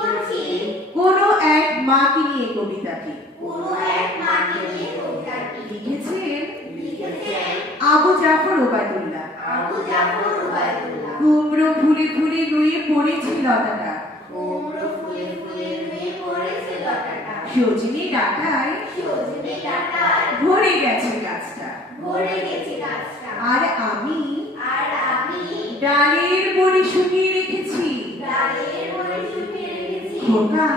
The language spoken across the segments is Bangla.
করছি কোনো এক মাকে নিয়ে কবিতাটি। কোনো এক মাকে নিয়ে কবিতাটি লিখেছেন লিখেছেন আবু জাফর ওবায়দুল্লাহ। আবু জাফর ওবায়দুল্লাহ। কুমড়ো ফুলে ফুলে নুয়ে পড়েছে লতাটা, কুমড়ো ফুলে ফুলে নুয়ে পড়েছে লতাটা, সজনে ডাঁটায় সজনে ডাঁটায় ভরে গেছে গাছটা। ভরে গেছে গাছটা। আর আমি আমি ডালের বড়ি শুকিয়ে রেখেছি। ডালের বড়ি শুকিয়ে রেখেছি। খোকা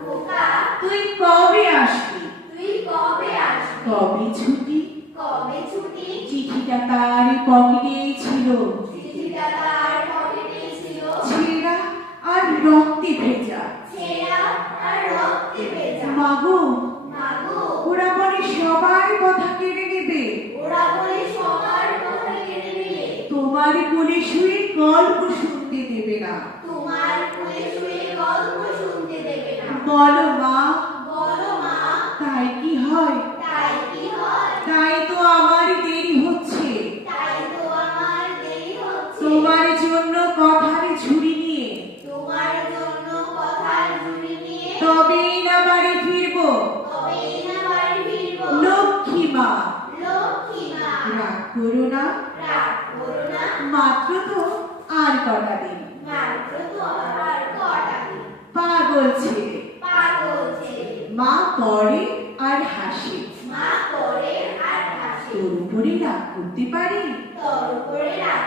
খোকা তুই কবে আসবি? তুই কবে আসবি? কবে ছুটি? কবে ছুটি? চিঠিটা তার পকেটে ছিল, চিঠিটা তার পকেটে ছিল, ছেঁড়া আর রক্তে ভেজা। ছেঁড়া আর রক্তে ভেজা। মাগো মাগো ওরা বলে সবার কথা কেড়ে নেবে, ওরা বলে সবার কথা কেড়ে নেবে, তোমার কোলে শুয়ে গল্প শুনতে দেবে না। তোমার কোলে শুয়ে গল্প শুনতে দেবে না। বলো মা বলো মা তাই কি হয়? তাই কি হয়? তাই তো আমার দেরি হচ্ছে, তাই তো আমার দেরি হচ্ছে। তোমার জন্য কথার ঝুড়ি নিয়ে, তোমার জন্য কথার ঝুড়ি নিয়ে তবেই না বাড়ি ফিরবো। তবেই না বাড়ি ফিরবো। লক্ষ্মী মা লক্ষ্মী মা রাগ করো না, রাগ করো না, মাত্র তো আর কটা দিন। মাত্র তো আর কটা দিন। পাগল ছেলে পাগল ছেলে মা পড়ে আর হাসে, মা পড়ে আর হাসে, তোর উপরে রাগ করতে পারি? তোর উপরে রাগ